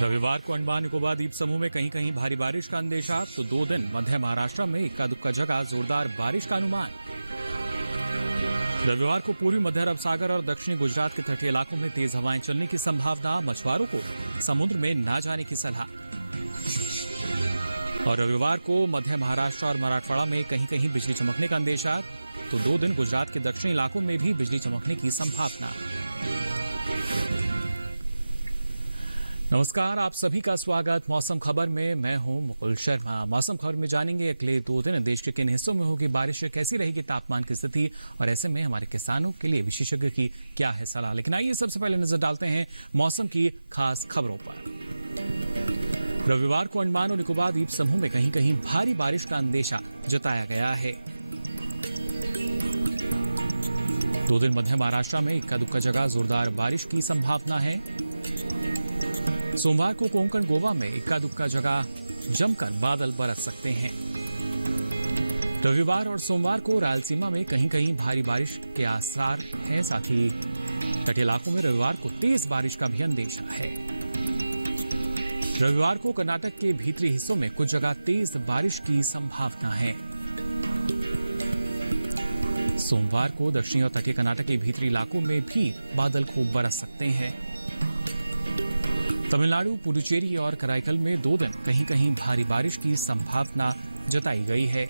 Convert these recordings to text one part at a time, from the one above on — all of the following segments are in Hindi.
रविवार को अंडमान निकोबार द्वीप समूह में कहीं कहीं भारी बारिश का अंदेशा, तो 2 दिन मध्य महाराष्ट्र में इक्का दुक्का जगह जोरदार बारिश का अनुमान। रविवार को पूर्वी मध्य अरब सागर और दक्षिणी गुजरात के तटीय इलाकों में तेज हवाएं चलने की संभावना, मछुआरों को समुद्र में न जाने की सलाह। और रविवार को मध्य महाराष्ट्र और मराठवाड़ा में कहीं कहीं बिजली चमकने का अंदेशा, तो 2 दिन गुजरात के दक्षिणी इलाकों में भी बिजली चमकने की संभावना। नमस्कार, आप सभी का स्वागत मौसम खबर में। मैं हूं मुकुल शर्मा। मौसम खबर में जानेंगे अगले 2 दिन देश के किन हिस्सों में होगी बारिश, कैसी रहेगी तापमान की स्थिति और ऐसे में हमारे किसानों के लिए विशेषज्ञ की क्या है सलाह। लेकिन आइए सबसे पहले नजर डालते हैं मौसम की खास खबरों पर। रविवार को अंडमान और निकोबार द्वीप समूह में कहीं कहीं भारी बारिश का अंदेशा जताया गया है। 2 दिन मध्य महाराष्ट्र में इक्का दुक्का जगह जोरदार बारिश की संभावना है। सोमवार को कोंकण गोवा में इक्का दुक्का जगह जमकर बादल बरस सकते हैं। रविवार और सोमवार को रायलसीमा में कहीं कहीं भारी बारिश के आसार हैं। साथ ही तटीय इलाकों में रविवार को तेज बारिश का भी अंदेशा है। रविवार को कर्नाटक के भीतरी हिस्सों में कुछ जगह तेज बारिश की संभावना है। सोमवार को दक्षिणी और तटीय कर्नाटक के भीतरी इलाकों में भी बादल खूब बरस सकते हैं। तमिलनाडु, पुडुचेरी और कराईकल में 2 दिन कहीं कहीं भारी बारिश की संभावना जताई गई है।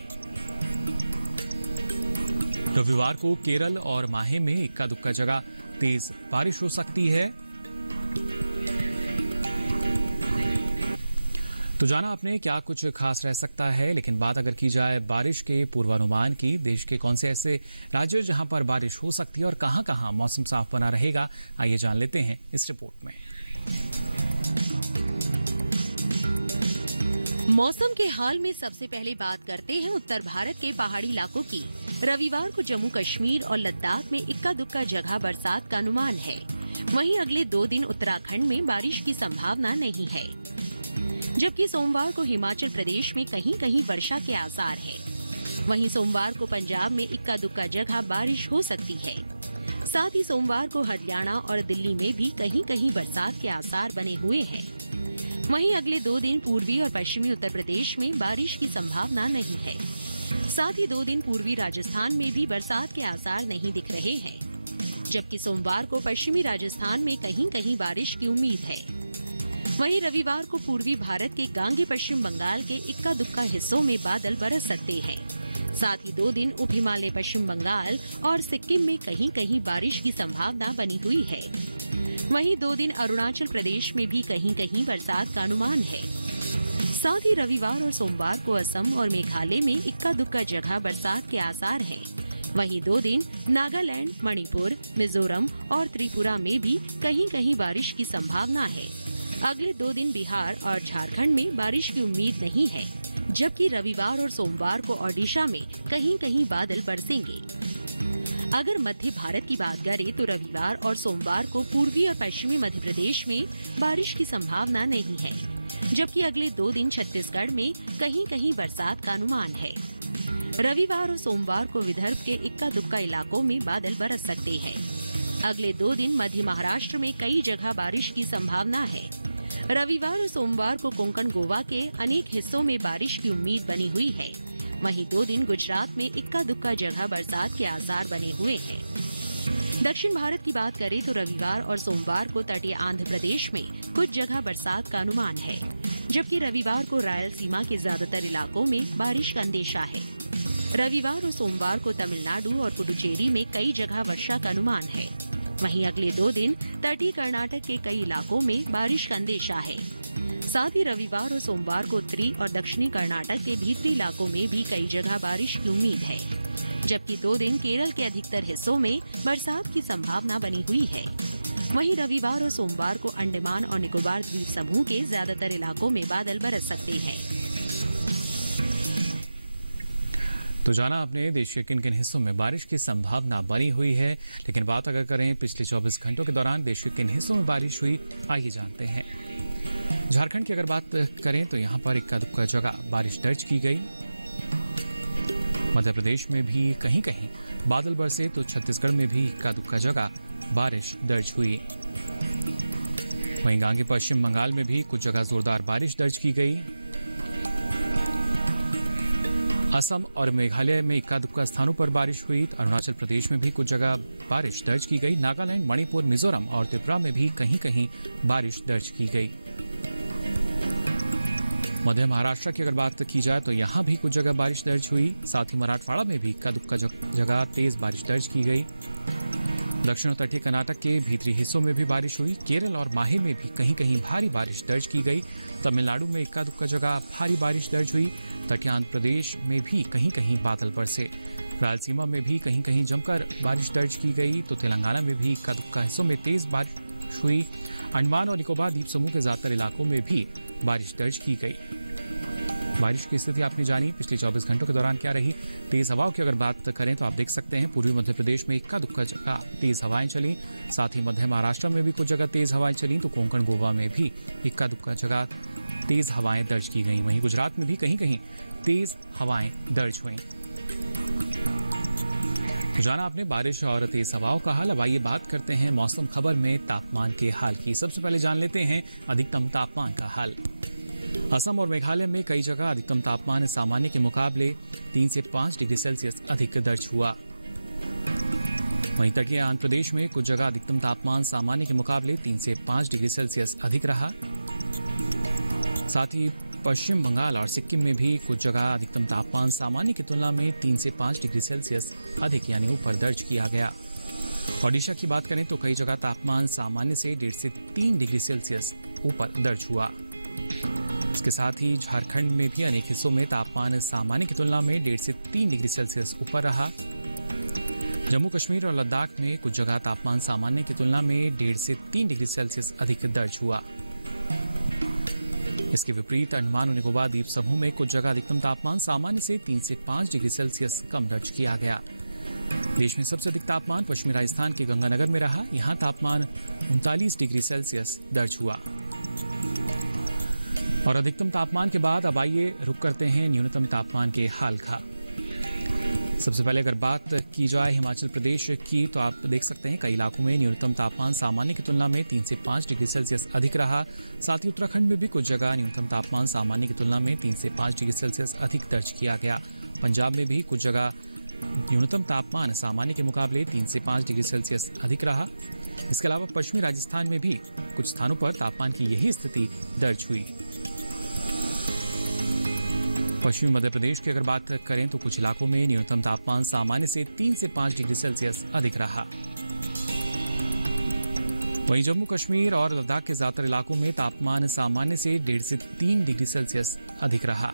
रविवार को केरल और माहे में इक्का दुक्का जगह तेज बारिश हो सकती है। तो जाना आपने क्या कुछ खास रह सकता है। लेकिन बात अगर की जाए बारिश के पूर्वानुमान की, देश के कौन से ऐसे राज्य जहां पर बारिश हो सकती है और कहां कहां मौसम साफ बना रहेगा, आइए जान लेते हैं इस रिपोर्ट में। मौसम के हाल में सबसे पहले बात करते हैं उत्तर भारत के पहाड़ी इलाकों की। रविवार को जम्मू कश्मीर और लद्दाख में इक्का दुक्का जगह बरसात का अनुमान है। वहीं अगले 2 दिन उत्तराखंड में बारिश की संभावना नहीं है, जबकि सोमवार को हिमाचल प्रदेश में कहीं कहीं वर्षा के आसार है। वहीं सोमवार को पंजाब में इक्का दुक्का जगह बारिश हो सकती है। साथ ही सोमवार को हरियाणा और दिल्ली में भी कहीं कहीं बरसात के आसार बने हुए हैं। वहीं अगले 2 दिन पूर्वी और पश्चिमी उत्तर प्रदेश में बारिश की संभावना नहीं है। साथ ही 2 दिन पूर्वी राजस्थान में भी बरसात के आसार नहीं दिख रहे हैं, जबकि सोमवार को पश्चिमी राजस्थान में कहीं कहीं बारिश की उम्मीद है। वहीं रविवार को पूर्वी भारत के गांगे पश्चिम बंगाल के इक्का दुक्का हिस्सों में बादल बरस सकते हैं। साथ ही 2 दिन उप हिमालय पश्चिम बंगाल और सिक्किम में कहीं कहीं बारिश की संभावना बनी हुई है। वहीं 2 दिन अरुणाचल प्रदेश में भी कहीं कहीं बरसात का अनुमान है। साथ ही रविवार और सोमवार को असम और मेघालय में इक्का दुक्का जगह बरसात के आसार हैं। वहीं 2 दिन नागालैंड, मणिपुर, मिजोरम और त्रिपुरा में भी कहीं कहीं बारिश की संभावना है। अगले 2 दिन बिहार और झारखंड में बारिश की उम्मीद नहीं है, जबकि रविवार और सोमवार को ओडिशा में कहीं कहीं बादल बरसेंगे। अगर मध्य भारत की बात करें तो रविवार और सोमवार को पूर्वी और पश्चिमी मध्य प्रदेश में बारिश की संभावना नहीं है, जबकि अगले 2 दिन छत्तीसगढ़ में कहीं कहीं बरसात का अनुमान है। रविवार और सोमवार को विदर्भ के इक्का दुक्का इलाकों में बादल बरस सकते हैं। अगले 2 दिन मध्य महाराष्ट्र में कई जगह बारिश की संभावना है। रविवार और सोमवार को कोंकण गोवा के अनेक हिस्सों में बारिश की उम्मीद बनी हुई है। वहीं 2 दिन गुजरात में इक्का दुक्का जगह बरसात के आसार बने हुए हैं। दक्षिण भारत की बात करें तो रविवार और सोमवार को तटीय आंध्र प्रदेश में कुछ जगह बरसात का अनुमान है, जबकि रविवार को रायलसीमा के ज्यादातर इलाकों में बारिश का अंदेशा है। रविवार और सोमवार को तमिलनाडु और पुडुचेरी में कई जगह वर्षा का अनुमान है। वहीं अगले 2 दिन तटीय कर्नाटक के कई इलाकों में बारिश का अंदेशा है। साथ ही रविवार और सोमवार को उत्तरी और दक्षिणी कर्नाटक के भीतरी इलाकों में भी कई जगह बारिश की उम्मीद है, जबकि 2 दिन केरल के अधिकतर हिस्सों में बरसात की संभावना बनी हुई है। वहीं रविवार और सोमवार को अंडमान और निकोबार द्वीप समूह के ज्यादातर इलाकों में बादल बरस सकते हैं। तो जाना आपने देश के किन किन हिस्सों में बारिश की संभावना बनी हुई है। लेकिन बात अगर करें पिछले 24 घंटों के दौरान देश के किन हिस्सों में बारिश हुई, आइए जानते हैं। झारखंड की अगर बात करें तो यहाँ पर इक्का दुक्का जगह बारिश दर्ज की गई। मध्य प्रदेश में भी कहीं कहीं बादल बरसे, तो छत्तीसगढ़ में भी इक्का दुक्का जगह बारिश दर्ज हुई। वहीं आगे पश्चिम बंगाल में भी कुछ जगह जोरदार बारिश दर्ज की गई। असम और मेघालय में इक्का दुक्का स्थानों पर बारिश हुई। अरुणाचल प्रदेश में भी कुछ जगह बारिश दर्ज की गई। नागालैंड, मणिपुर, मिजोरम और त्रिपुरा में भी कहीं कहीं बारिश दर्ज की गई। मध्य महाराष्ट्र की अगर बात की जाए तो यहाँ भी कुछ जगह बारिश दर्ज हुई। साथ ही मराठवाड़ा में भी इक्का दुक्का जगह तेज बारिश दर्ज की गई। दक्षिण तटीय कर्नाटक के भीतरी हिस्सों में भी बारिश हुई। केरल और माहे में भी कहीं कहीं भारी बारिश दर्ज की गई। तमिलनाडु में इक्का दुक्का जगह भारी बारिश दर्ज हुई। तटीय आंध्र प्रदेश में भी कहीं कहीं बादल बरसे। रायलसीमा में भी कहीं कहीं जमकर बारिश दर्ज की गई। तो तेलंगाना में भी इक्का दुक्का हिस्सों में तेज बारिश हुई। अंडमान और निकोबार द्वीप समूह के ज्यादातर इलाकों में भी बारिश दर्ज की गई। बारिश की स्थिति आपने जानी पिछले 24 घंटों के दौरान क्या रही। तेज हवाओं की अगर बात करें तो आप देख सकते हैं पूर्वी मध्य प्रदेश में इक्का दुक्का जगह तेज हवाएं चली। साथ ही मध्य महाराष्ट्र में भी कुछ जगह तेज हवाएं चली। तो कोंकण गोवा में भी इक्का दुक्का जगह तेज हवाएं दर्ज की गई। वहीं गुजरात में भी कहीं कहीं तेज हवाएं दर्ज हुई। जाना आपने बारिश और तेज हवाओं का हाल। अब आइए बात करते हैं मौसम खबर में तापमान के हाल की। सबसे पहले जान लेते हैं अधिकतम तापमान का हाल। असम और मेघालय में कई जगह अधिकतम तापमान सामान्य के मुकाबले 3 से 5 डिग्री सेल्सियस अधिक दर्ज हुआ। वहीं तटीय आंध्र प्रदेश में कुछ जगह अधिकतम तापमान सामान्य के मुकाबले 3 से 5 डिग्री सेल्सियस अधिक रहा। साथ ही पश्चिम बंगाल और सिक्किम में भी कुछ जगह अधिकतम तापमान सामान्य की तुलना में 3 से 5 डिग्री सेल्सियस अधिक यानी ऊपर दर्ज किया गया। ओडिशा की बात करें तो कई जगह तापमान सामान्य से 1.5 से 3 डिग्री सेल्सियस ऊपर दर्ज हुआ। इसके साथ ही झारखंड में भी अनेक हिस्सों में तापमान सामान्य की तुलना में 1.5 से 3 डिग्री सेल्सियस ऊपर रहा। जम्मू कश्मीर और लद्दाख में कुछ जगह तापमान सामान्य की तुलना में 1.5 से 3 डिग्री सेल्सियस अधिक दर्ज हुआ। इसके विपरीत अंडमान और निकोबार द्वीप समूह में कुछ जगह अधिकतम तापमान सामान्य से 3 से 5 डिग्री सेल्सियस कम दर्ज किया गया। देश में सबसे अधिक तापमान पश्चिमी राजस्थान के गंगानगर में रहा। यहाँ तापमान 39 डिग्री सेल्सियस दर्ज हुआ। और अधिकतम तापमान के बाद अब आइए रुक करते हैं न्यूनतम तापमान के हाल का। सबसे पहले अगर बात की जाए हिमाचल प्रदेश की तो आप देख सकते हैं कई इलाकों में न्यूनतम तापमान सामान्य की तुलना में 3 से 5 डिग्री सेल्सियस अधिक रहा। साथ ही उत्तराखंड में भी कुछ जगह न्यूनतम तापमान सामान्य की तुलना में 3 से 5 डिग्री सेल्सियस अधिक दर्ज किया गया। पंजाब में भी कुछ जगह न्यूनतम तापमान सामान्य के मुकाबले 3 से 5 डिग्री सेल्सियस अधिक रहा। इसके अलावा पश्चिमी राजस्थान में भी कुछ स्थानों पर तापमान की यही स्थिति दर्ज हुई। पश्चिमी मध्य प्रदेश की अगर बात करें तो कुछ इलाकों में न्यूनतम तापमान सामान्य से 3 से 5 डिग्री सेल्सियस अधिक रहा। वहीं जम्मू कश्मीर और लद्दाख के ज्यादातर इलाकों में तापमान सामान्य से 1.5 से 3 डिग्री सेल्सियस अधिक रहा।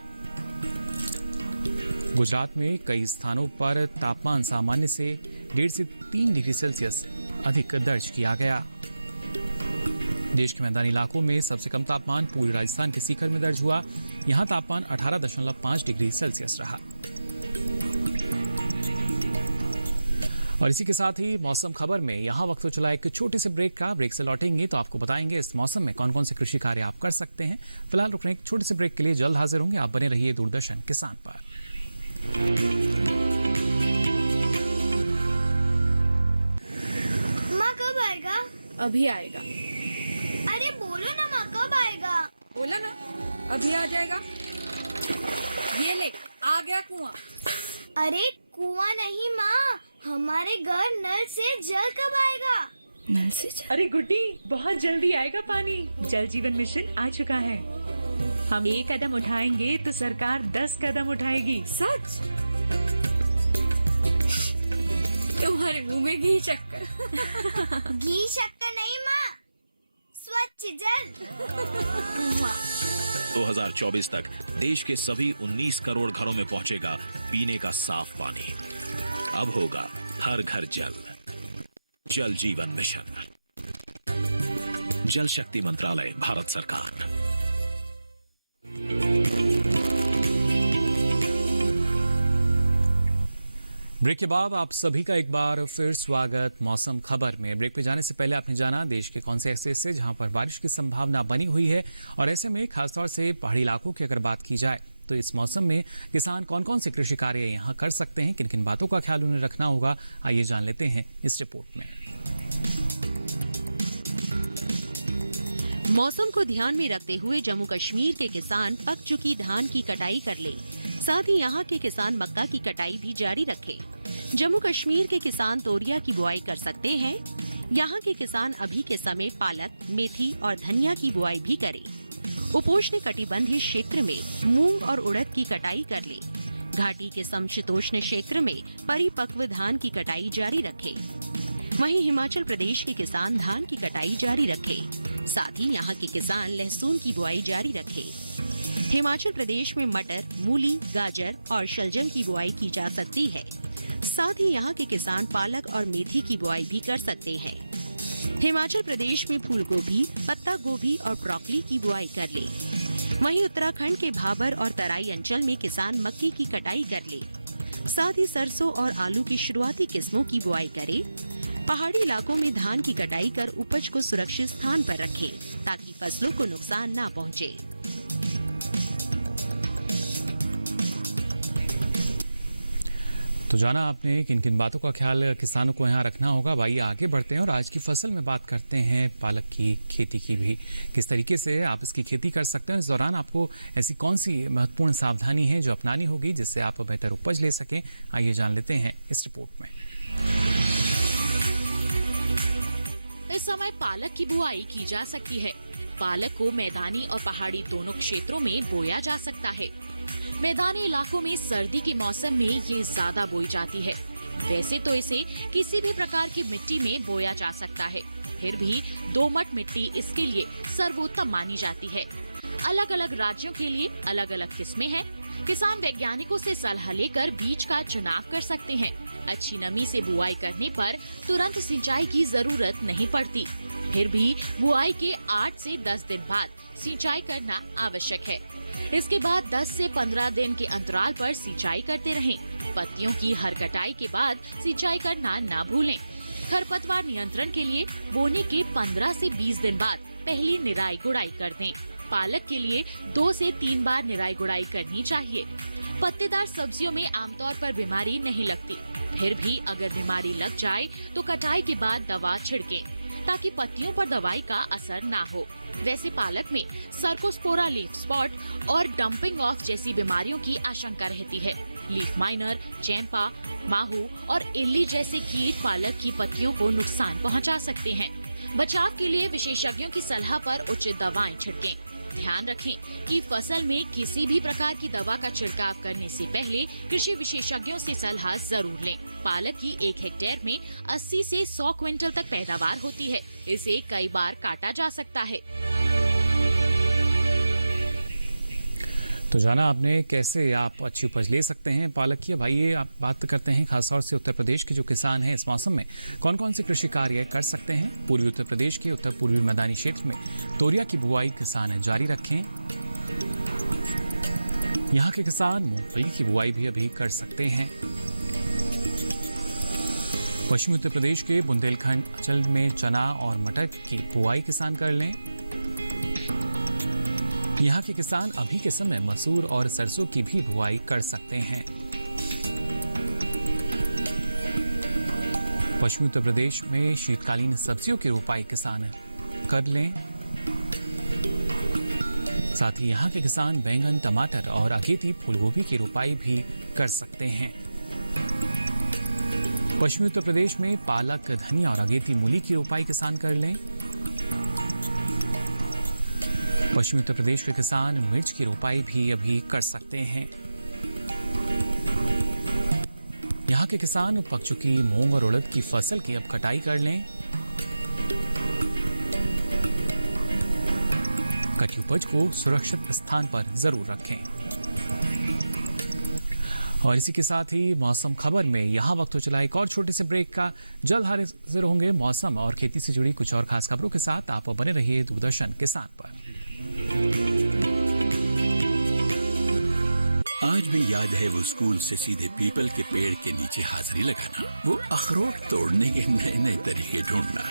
गुजरात में कई स्थानों पर तापमान सामान्य से 1.5 से 3 डिग्री सेल्सियस अधिक दर्ज किया गया। देश के मैदानी इलाकों में सबसे कम तापमान पूर्वी राजस्थान के सीकर में दर्ज हुआ। यहां तापमान 18.5 डिग्री सेल्सियस रहा। और इसी के साथ ही मौसम खबर में यहां वक्त हो चला एक छोटे से ब्रेक का। ब्रेक से लौटेंगे तो आपको बताएंगे इस मौसम में कौन कौन से कृषि कार्य आप कर सकते हैं। फिलहाल रुकने एक छोटे से ब्रेक के लिए जल्द हाजिर होंगे। आप बने रहिए दूरदर्शन किसान पर। माँ कब आएगा? अभी आएगा। अरे बोलो ना माँ कब आएगा? बोला ना अभी आ जाएगा। ये ले आ गया कुआं। अरे कुआं नहीं माँ, हमारे घर नल से जल कब आएगा? नल से जल? अरे गुड्डी बहुत जल्दी आएगा पानी। जल जीवन मिशन आ चुका है। हम 1 कदम उठाएंगे तो सरकार 10 कदम उठाएगी। सच? तुम्हारे मुंह में घी शक्कर। घी शक्कर नहीं माँ, स्वच्छ जल। 2024 तक देश के सभी 19 करोड़ घरों में पहुंचेगा पीने का साफ पानी। अब होगा हर घर जल। जल जीवन मिशन, जल शक्ति मंत्रालय, भारत सरकार। ब्रेक के बाद आप सभी का एक बार फिर स्वागत मौसम खबर में। ब्रेक पे जाने से पहले आपने जाना देश के कौन से ऐसे हिस्से जहां पर बारिश की संभावना बनी हुई है, और ऐसे में खासतौर से पहाड़ी इलाकों की अगर बात की जाए तो इस मौसम में किसान कौन कौन से कृषि कार्य यहां कर सकते हैं, किन किन बातों का ख्याल उन्हें रखना होगा, आइए जान लेते हैं इस रिपोर्ट में। मौसम को ध्यान में रखते हुए जम्मू कश्मीर के किसान पक चुकी धान की कटाई कर ले, साथ ही यहाँ के किसान मक्का की कटाई भी जारी रखे। जम्मू कश्मीर के किसान तोरिया की बुआई कर सकते हैं। यहाँ के किसान अभी के समय पालक, मेथी और धनिया की बुआई भी करें। उपोष्ण कटिबंधीय क्षेत्र में मूंग और उड़द की कटाई कर ले। घाटी के समशीतोष्ण क्षेत्र में परिपक्व धान की कटाई जारी रखे। वहीं हिमाचल प्रदेश के किसान धान की कटाई जारी रखे। साथ ही यहाँ के किसान लहसुन की बुआई जारी रखे। हिमाचल प्रदेश में मटर, मूली, गाजर और शलजम की बुआई की जा सकती है। साथ ही यहाँ के किसान पालक और मेथी की बुआई भी कर सकते हैं। हिमाचल प्रदेश में फूल गोभी, पत्ता गोभी और ब्रोकली की बुआई कर ले। वहीं उत्तराखंड के भाबर और तराई अंचल में किसान मक्की की कटाई कर ले। साथ ही सरसों और आलू की शुरुआती किस्मों की बुआई करे। पहाड़ी इलाकों में धान की कटाई कर उपज को सुरक्षित स्थान पर रखें ताकि फसलों को नुकसान न पहुंचे। तो जाना आपने किन किन बातों का ख्याल किसानों को यहाँ रखना होगा। भाई आगे बढ़ते हैं और आज की फसल में बात करते हैं पालक की खेती की भी। किस तरीके से आप इसकी खेती कर सकते हैं, इस दौरान आपको ऐसी कौन सी महत्वपूर्ण सावधानी है जो अपनानी होगी जिससे आप बेहतर उपज ले सकें। आइए जान लेते हैं इस रिपोर्ट में। इस समय पालक की बुआई की जा सकती है। पालक को मैदानी और पहाड़ी दोनों क्षेत्रों में बोया जा सकता है। मैदानी इलाकों में सर्दी के मौसम में ये ज्यादा बोई जाती है। वैसे तो इसे किसी भी प्रकार की मिट्टी में बोया जा सकता है, फिर भी दोमट मिट्टी इसके लिए सर्वोत्तम मानी जाती है। अलग अलग राज्यों के लिए अलग अलग किस्में हैं। किसान वैज्ञानिकों से सलाह लेकर बीज का चुनाव कर सकते हैं। अच्छी नमी से बुआई करने पर तुरंत सिंचाई की जरूरत नहीं पड़ती, फिर भी बुआई के 8 से 10 दिन बाद सिंचाई करना आवश्यक है। इसके बाद 10 से 15 दिन के अंतराल पर सिंचाई करते रहें। पत्तियों की हर कटाई के बाद सिंचाई करना ना भूलें। खरपतवार नियंत्रण के लिए बोने के 15 से 20 दिन बाद पहली निराई गुड़ाई कर दें। पालक के लिए 2 से 3 बार निराई गुड़ाई करनी चाहिए। पत्तेदार सब्जियों में आमतौर पर बीमारी नहीं लगती, फिर भी अगर बीमारी लग जाए तो कटाई के बाद दवा छिड़कें ताकि पत्तियों पर दवाई का असर ना हो। वैसे पालक में सर्कोस्पोरा लीफ स्पॉट और डंपिंग ऑफ जैसी बीमारियों की आशंका रहती है। लीफ माइनर, चैंपा, माहू और इल्ली जैसे कीट पालक की पत्तियों को नुकसान पहुंचा सकते हैं। बचाव के लिए विशेषज्ञों की सलाह पर उचित दवाएं छिड़कें। ध्यान रखें कि फसल में किसी भी प्रकार की दवा का छिड़काव करने से पहले कृषि विशेषज्ञों से सलाह जरूर लें। पालक की 1 हेक्टेयर में 80 से 100 क्विंटल तक पैदावार होती है। इसे कई बार काटा जा सकता है। तो जाना आपने कैसे आप अच्छी उपज ले सकते हैं पालक की। भाई ये आप बात करते हैं खासतौर से उत्तर प्रदेश के जो किसान हैं इस मौसम में कौन कौन से कृषि कार्य कर सकते हैं। पूर्वी उत्तर प्रदेश के उत्तर पूर्वी मैदानी क्षेत्र में तोरिया की बुआई किसान जारी रखें। यहाँ के किसान मूंगफली की बुआई भी अभी कर सकते हैं। पश्चिमी उत्तर प्रदेश के बुंदेलखंड अंचल में चना और मटर की बुआई किसान कर लें। यहाँ के किसान अभी के समय मसूर और सरसों की भी बुआई कर सकते हैं। पश्चिमी उत्तर प्रदेश में शीतकालीन सब्जियों की रोपाई किसान कर लें। साथ ही यहाँ के किसान बैंगन, टमाटर और अगेती फूलगोभी की रोपाई भी कर सकते हैं। पश्चिमी उत्तर प्रदेश में पालक, धनिया और अगेती मूली की रोपाई किसान कर लें। पश्चिमी उत्तर प्रदेश के किसान मिर्च की रोपाई भी अभी कर सकते हैं। यहाँ के किसान पक चुकी मूंग और उड़द की फसल की अब कटाई कर लें। कटी उपज को सुरक्षित स्थान पर जरूर रखें। और इसी के साथ ही मौसम खबर में यहाँ वक्त हो चला एक और छोटे से ब्रेक का। जल्द हाजिर होंगे मौसम और खेती से जुड़ी कुछ और खास खबरों के साथ। आप बने रहिए दूरदर्शन किसान पर। आज भी याद है वो स्कूल से सीधे पीपल के पेड़ के नीचे हाजिरी लगाना, वो अखरोट तोड़ने के नए नए तरीके ढूंढना,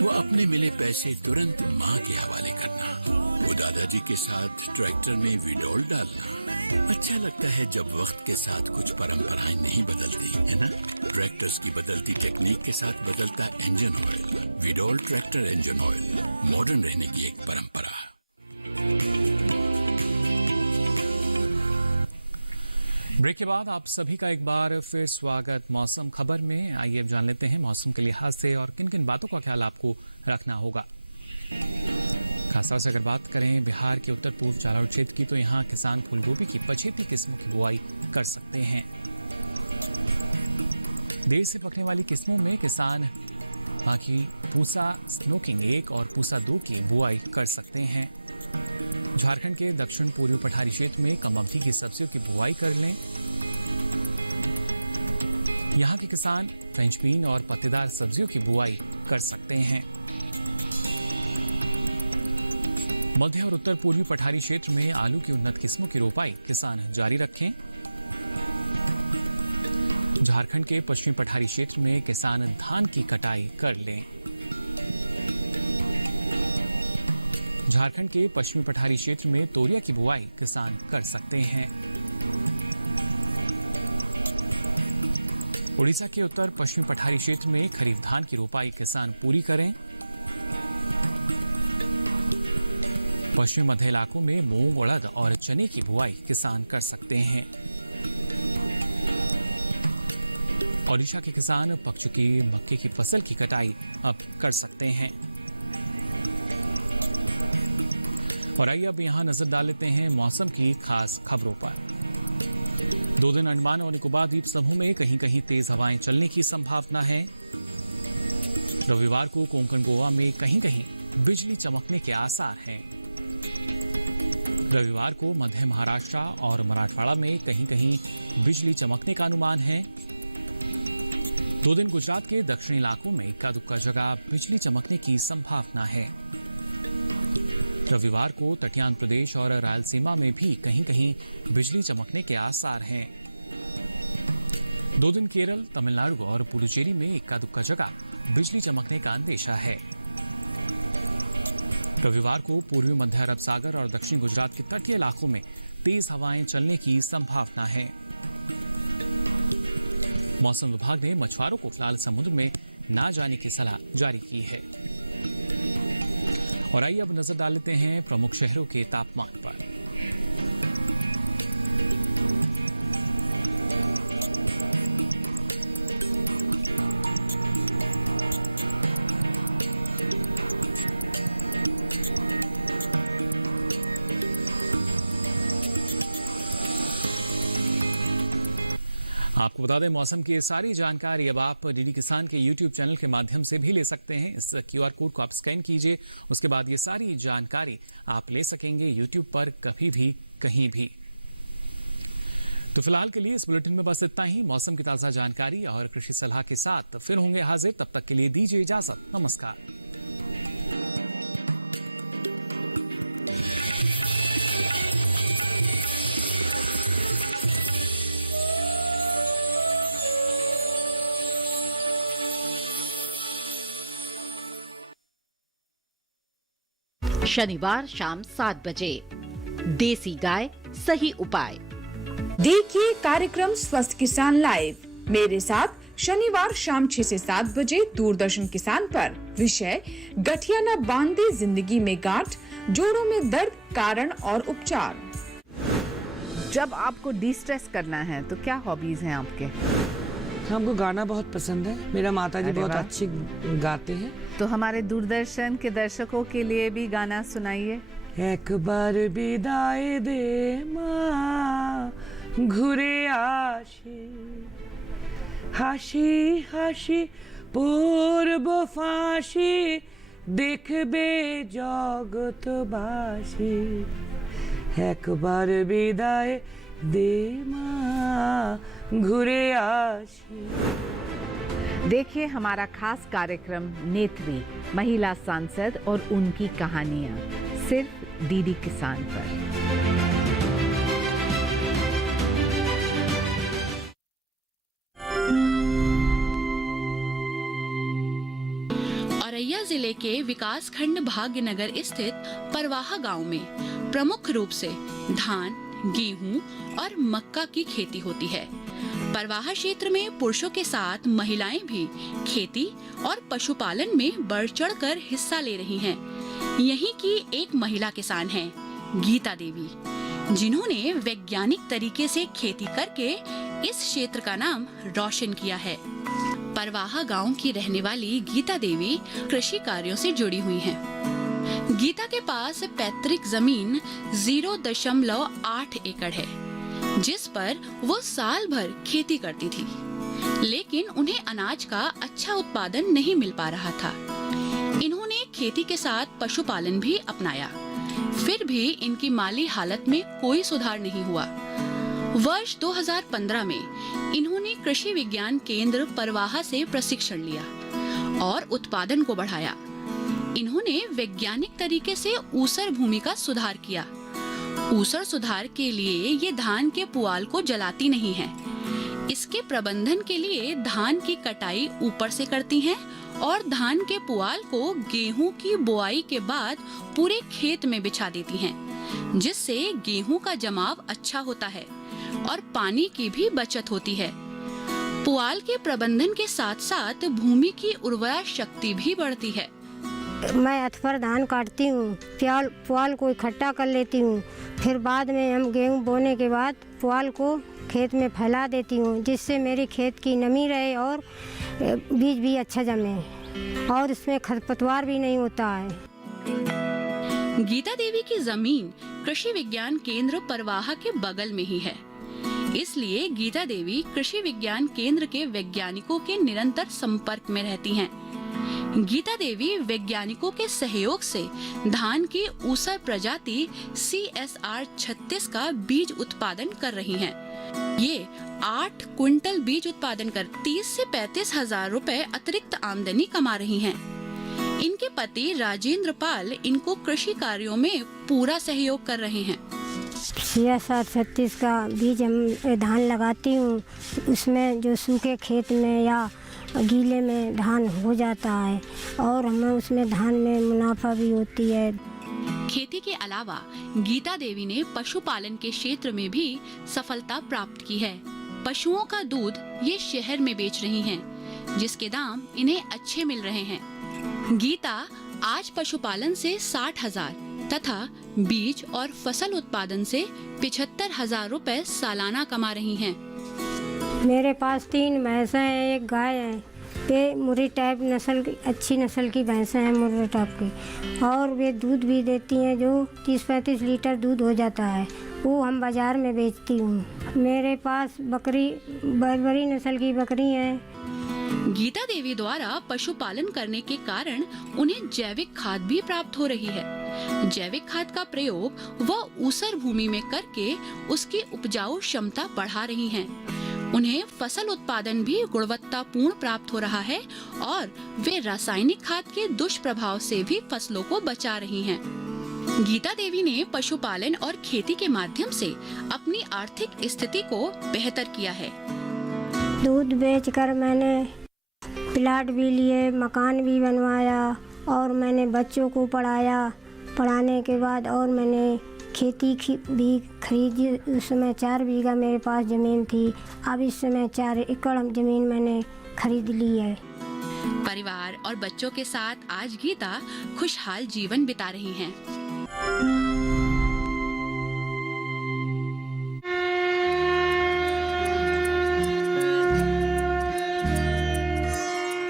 वो अपने मिले पैसे तुरंत माँ के हवाले करना, वो दादाजी के साथ ट्रैक्टर में विडोल डालना, अच्छा लगता है जब वक्त के साथ कुछ परंपराएं नहीं बदलती, है ना? ट्रैक्टर्स की बदलती टेक्निक के साथ बदलता engine oil. Veedol tractor engine oil, modern रहने की एक परंपरा। ब्रेक के बाद आप सभी का एक बार फिर स्वागत मौसम खबर में। आइए अब जान लेते हैं मौसम के लिहाज से और किन किन बातों का ख्याल आपको रखना होगा। खासतौर से अगर बात करें बिहार के उत्तर पूर्व जालौर क्षेत्र की, तो यहाँ किसान फूलगोभी की पछेती किस्मों की बुआई कर सकते हैं। देर से पकने वाली किस्मों में किसान बाकी पूसा स्नोकिंग 1 और पूसा 2 की बुआई कर सकते हैं। झारखंड के दक्षिण पूर्वी पठारी क्षेत्र में कम अवधि की सब्जियों की बुआई कर लें। यहाँ के किसान फ्रेंच बीन और पत्तेदार सब्जियों की बुआई कर सकते हैं। मध्य और उत्तर पूर्वी पठारी क्षेत्र में आलू की उन्नत किस्मों की रोपाई किसान जारी रखें। झारखंड के पश्चिमी पठारी क्षेत्र में किसान धान की कटाई कर लें। झारखंड के पश्चिमी पठारी क्षेत्र में तोरिया की बुआई किसान कर सकते हैं। उड़ीसा के उत्तर पश्चिमी पठारी क्षेत्र में खरीफ धान की रोपाई किसान पूरी करें। पश्चिमी मध्य इलाकों में मूंग, उड़द और चने की बुआई किसान कर सकते हैं। ओडिशा के किसान पक चुकी मक्के की फसल की कटाई अब कर सकते हैं। और आइए अब यहां नजर डाल लेते हैं मौसम की खास खबरों पर। 2 दिन अंडमान और निकोबार द्वीप समूह में कहीं कहीं तेज हवाएं चलने की संभावना है। रविवार को कोंकण गोवा में कहीं कहीं बिजली चमकने के आसार हैं। रविवार को मध्य महाराष्ट्र और मराठवाड़ा में कहीं कहीं बिजली चमकने का अनुमान है। 2 दिन गुजरात के दक्षिणी इलाकों में इक्का दुक्का जगह बिजली चमकने की संभावना है। रविवार को तटियान प्रदेश और रायलसीमा में भी कहीं कहीं बिजली चमकने के आसार हैं। 2 दिन केरल, तमिलनाडु और पुडुचेरी में इक्का दुक्का जगह बिजली चमकने का अंदेशा है। रविवार को पूर्वी मध्य अरब सागर और दक्षिणी गुजरात के तटीय इलाकों में तेज हवाएं चलने की संभावना है। मौसम विभाग ने मछुआरों को लाल समुद्र में ना जाने की सलाह जारी की है। और आइए अब नजर डाल लेते हैं प्रमुख शहरों के तापमान पर। आपको बता दें मौसम की सारी जानकारी अब आप डीडी किसान के YouTube चैनल के माध्यम से भी ले सकते हैं। इस QR कोड को आप स्कैन कीजिए, उसके बाद ये सारी जानकारी आप ले सकेंगे YouTube पर कभी भी कहीं भी। तो फिलहाल के लिए इस बुलेटिन में बस इतना ही। मौसम की ताज़ा जानकारी और कृषि सलाह के साथ फिर होंगे हाजिर, तब तक के लिए दीजिए इजाजत। नमस्कार। शनिवार शाम 7 बजे देसी गाय सही उपाय। देखिए कार्यक्रम स्वस्थ किसान लाइव मेरे साथ शनिवार शाम 6 से 7 बजे दूरदर्शन किसान पर। विषय गठिया न बांधे जिंदगी में गांठ, जोड़ों में दर्द, कारण और उपचार। जब आपको डिस्ट्रेस करना है तो क्या हॉबीज हैं आपके? हमको गाना बहुत पसंद है। मेरा माताजी बहुत अच्छी गाते हैं। तो हमारे दूरदर्शन के दर्शकों के लिए भी गाना सुनाइए। एक बार विदाई दे माँ घुरे आशी, हासी हासी पूर्व फांसी देखबे जगतबासी। एक बार विदाई दे माँ घुरे आशी। देखिए हमारा खास कार्यक्रम नेत्री, महिला सांसद और उनकी कहानियां, सिर्फ डीडी किसान पर। औरैया जिले के विकास खंड भाग्यनगर स्थित परवाहा गांव में प्रमुख रूप से धान, गेहूं और मक्का की खेती होती है। परवाहा क्षेत्र में पुरुषों के साथ महिलाएं भी खेती और पशुपालन में बढ़ चढ़कर हिस्सा ले रही हैं। यहीं की एक महिला किसान हैं, गीता देवी, जिन्होंने वैज्ञानिक तरीके से खेती करके इस क्षेत्र का नाम रोशन किया है। परवाहा गांव की रहने वाली गीता देवी कृषि कार्यों से जुड़ी हुई हैं। गीता के पास पैतृक जमीन 0.8 एकड़ है, जिस पर वो साल भर खेती करती थी, लेकिन उन्हें अनाज का अच्छा उत्पादन नहीं मिल पा रहा था। इन्होंने खेती के साथ पशुपालन भी अपनाया, फिर भी इनकी माली हालत में कोई सुधार नहीं हुआ। वर्ष 2015 में इन्होंने कृषि विज्ञान केंद्र परवाहा से प्रशिक्षण लिया और उत्पादन को बढ़ाया। इन्होंने वैज्ञानिक तरीके से ऊसर भूमि का सुधार किया। ऊसर सुधार के लिए ये धान के पुआल को जलाती नहीं है। इसके प्रबंधन के लिए धान की कटाई ऊपर से करती हैं और धान के पुआल को गेहूं की बुआई के बाद पूरे खेत में बिछा देती हैं, जिससे गेहूं का जमाव अच्छा होता है और पानी की भी बचत होती है। पुआल के प्रबंधन के साथ साथ भूमि की उर्वरा शक्ति भी बढ़ती है। मैं अथपर धान काटती हूँ, पुआल को इकट्ठा कर लेती हूँ, फिर बाद में हम गेहूँ बोने के बाद पुआल को खेत में फैला देती हूँ, जिससे मेरी खेत की नमी रहे और बीज भी अच्छा जमे और इसमें खरपतवार भी नहीं होता है। गीता देवी की जमीन कृषि विज्ञान केंद्र परवाहा के बगल में ही है, इसलिए गीता देवी कृषि विज्ञान केंद्र के वैज्ञानिकों के निरंतर संपर्क में रहती हैं। गीता देवी वैज्ञानिकों के सहयोग से धान की ऊसर प्रजाति CSR 36 का बीज उत्पादन कर रही हैं। ये 8 क्विंटल बीज उत्पादन कर 30 से 35 हजार रुपए अतिरिक्त आमदनी कमा रही हैं। इनके पति राजेंद्र पाल इनको कृषि कार्यों में पूरा सहयोग कर रहे हैं। CSR 36 का बीज हम धान लगाती हूँ, उसमें जो सूखे खेत में या गीले में धान हो जाता है और हमें उसमें धान में मुनाफा भी होती है। खेती के अलावा गीता देवी ने पशुपालन के क्षेत्र में भी सफलता प्राप्त की है। पशुओं का दूध ये शहर में बेच रही हैं, जिसके दाम इन्हें अच्छे मिल रहे हैं। गीता आज पशुपालन से 60,000 तथा बीज और फसल उत्पादन से 75,000 रुपए सालाना कमा रही हैं। मेरे पास 3 भैंसें हैं, एक गाय है। ये मुर्री टाइप नस्ल की अच्छी नस्ल की भैंसें हैं, मुर्री टाइप की, और वे दूध भी देती हैं जो 30-35 लीटर दूध हो जाता है। वो हम बाज़ार में बेचती हूँ। मेरे पास बकरी बर्बरी नस्ल की बकरी है। गीता देवी द्वारा पशुपालन करने के कारण उन्हें जैविक खाद भी प्राप्त हो रही है। जैविक खाद का प्रयोग वह ऊसर भूमि में करके उसकी उपजाऊ क्षमता बढ़ा रही हैं। उन्हें फसल उत्पादन भी गुणवत्तापूर्ण प्राप्त हो रहा है और वे रासायनिक खाद के दुष्प्रभाव से भी फसलों को बचा रही हैं। गीता देवी ने पशुपालन और खेती के माध्यम से अपनी आर्थिक स्थिति को बेहतर किया है। दूध बेचकर मैंने प्लाट भी लिए, मकान भी बनवाया और मैंने बच्चों को पढ़ाया। पढ़ाने के बाद और मैंने खेती भी खरीदी। उस समय 4 बीघा मेरे पास ज़मीन थी, अब इस समय 4 एकड़ ज़मीन मैंने खरीद ली है। परिवार और बच्चों के साथ आज गीता खुशहाल जीवन बिता रही हैं।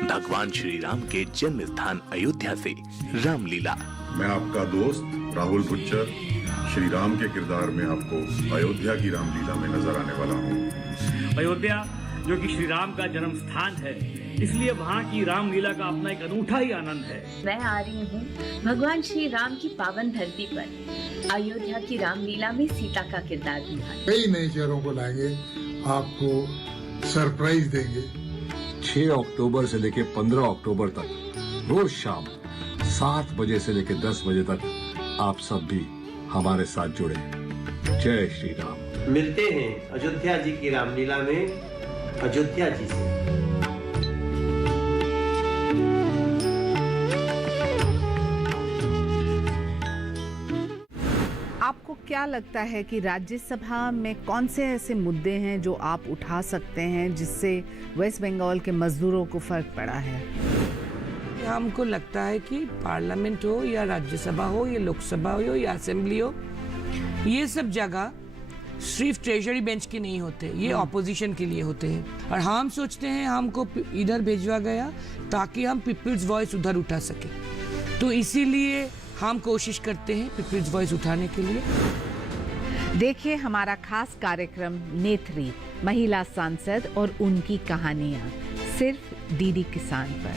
भगवान श्री राम के जन्म स्थान अयोध्या से रामलीला। मैं आपका दोस्त राहुल बुच्चर श्री राम के किरदार में आपको अयोध्या की रामलीला में नजर आने वाला हूँ। अयोध्या जो कि श्री राम का जन्म स्थान है, इसलिए वहाँ की रामलीला का अपना एक अनूठा ही आनंद है। मैं आ रही हूँ भगवान श्री राम की पावन धरती पर अयोध्या की रामलीला में सीता का किरदार निभाने। कई नए चेहरों को लाएंगे, आपको सरप्राइज देंगे। 6 अक्टूबर से लेकर 15 अक्टूबर तक रोज शाम 7 बजे से लेकर 10 बजे तक आप सब भी हमारे साथ जुड़े। जय श्री राम। मिलते हैं अयोध्या जी की रामलीला में अयोध्या जी से। आपको क्या क्या लगता है कि राज्यसभा में कौन से ऐसे मुद्दे हैं जो आप उठा सकते हैं जिससे वेस्ट बंगाल के मजदूरों को फर्क पड़ा है? हमको लगता है कि पार्लियामेंट हो या राज्यसभा हो या लोकसभा हो या असेंबली हो, ये सब जगह सिर्फ ट्रेजरी बेंच के नहीं होते, ये ऑपोजिशन के लिए होते हैं। और हम सोचते हैं हमको इधर भेजवा गया ताकि हम पीपल्स वॉइस उधर उठा सके, तो इसीलिए हम कोशिश करते हैं पीपल्स वॉइस उठाने के लिए। देखिए हमारा खास कार्यक्रम नेत्री, महिला सांसद और उनकी कहानियां, सिर्फ डीडी किसान पर।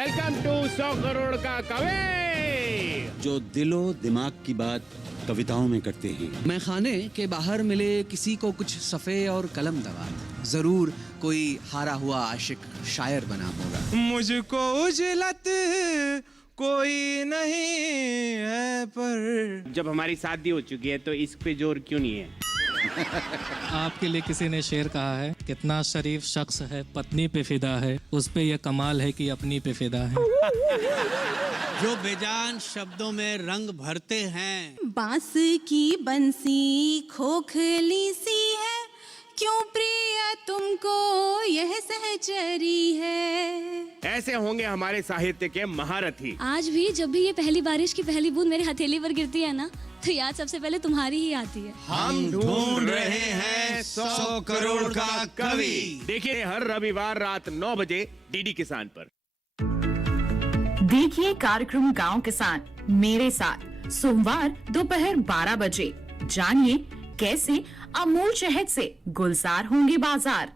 वेलकम टू 100 करोड़ का कवि, जो दिलो दिमाग की बात कविताओं में करते हैं। मैं खाने के बाहर मिले किसी को कुछ सफ़े और कलम दवा, जरूर कोई हारा हुआ आशिक शायर बना होगा। मुझको उजलत कोई नहीं है, पर जब हमारी शादी हो चुकी है तो इस पे जोर क्यों नहीं है? आपके लिए किसी ने शेर कहा है, कितना शरीफ शख्स है पत्नी पे फिदा है, उस पे यह कमाल है कि अपनी पे फिदा है। जो बेजान शब्दों में रंग भरते हैं। बांस की बंसी खोखली सी है, क्यों प्रिय तुमको यह सहचरी है। ऐसे होंगे हमारे साहित्य के महारथी। आज भी जब भी ये पहली बारिश की पहली बूंद मेरी हथेली पर गिरती है ना, तो याद सबसे पहले तुम्हारी ही आती है। हम ढूंढ रहे हैं 100 करोड़ का कवि। देखिए हर रविवार रात 9 बजे डीडी किसान पर। देखिए कार्यक्रम गांव किसान मेरे साथ सोमवार दोपहर 12 बजे। जानिए कैसे अमूल शहद से गुलजार होंगे बाजार।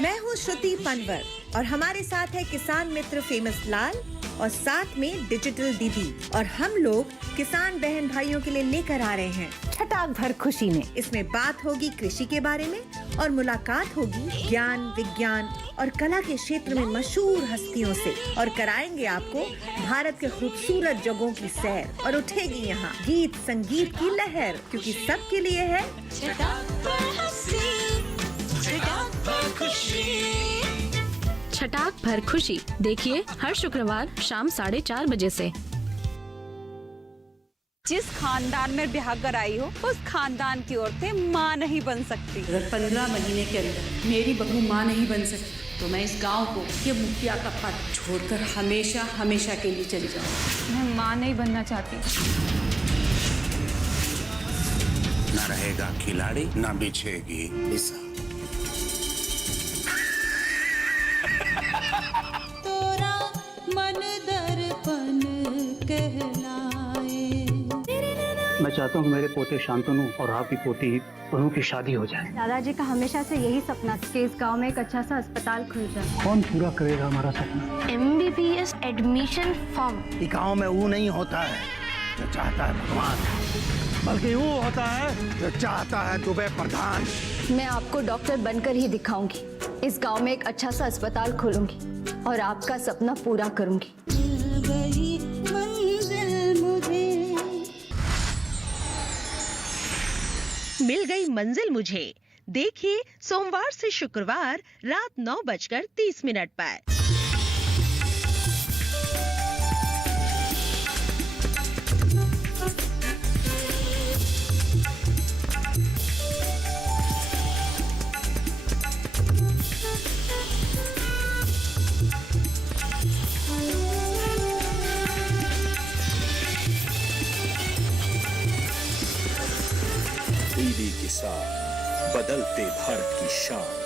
मैं हूँ श्रुति पनवर और हमारे साथ है किसान मित्र फेमस लाल और साथ में डिजिटल दीदी, और हम लोग किसान बहन भाइयों के लिए लेकर आ रहे हैं छटाक भर खुशी में। इसमें बात होगी कृषि के बारे में और मुलाकात होगी ज्ञान विज्ञान और कला के क्षेत्र में मशहूर हस्तियों से, और कराएंगे आपको भारत के खूबसूरत जगहों की सैर, और उठेगी यहाँ गीत संगीत की लहर, क्योंकि सबके लिए है छटाक भर खुशी। देखिए हर शुक्रवार शाम 4:30 बजे से। जिस खानदान में ब्याह कराई हो उस खानदान की औरतें माँ नहीं बन सकती। अगर 15 महीने के अंदर मेरी बहू माँ नहीं बन सकती तो मैं इस गांव को ये मुखिया का पद छोड़कर हमेशा हमेशा के लिए चली जाऊँ। मैं माँ नहीं बनना चाहती। ना रहेगा खिलाड़ी ना बिछेगी निशा। तोरा मन दर्पण कहलाए। मैं चाहता हूँ मेरे पोते शांतनु और आपकी पोती पनु की शादी हो जाए। दादाजी का हमेशा से यही सपना था कि इस गांव में एक अच्छा सा अस्पताल खुल जाए। कौन पूरा करेगा हमारा सपना? MBBS admission form. ये गाँव में वो नहीं होता है जो चाहता है भगवान, बल्कि वो होता है जो चाहता है दुबे प्रधान। मैं आपको डॉक्टर बनकर ही दिखाऊंगी। इस गांव में एक अच्छा सा अस्पताल खोलूंगी और आपका सपना पूरा करूंगी। मिल गई मंजिल मुझे। देखिए सोमवार से शुक्रवार रात 9:30 पर। डीडी किसान, बदलते भारत की शान।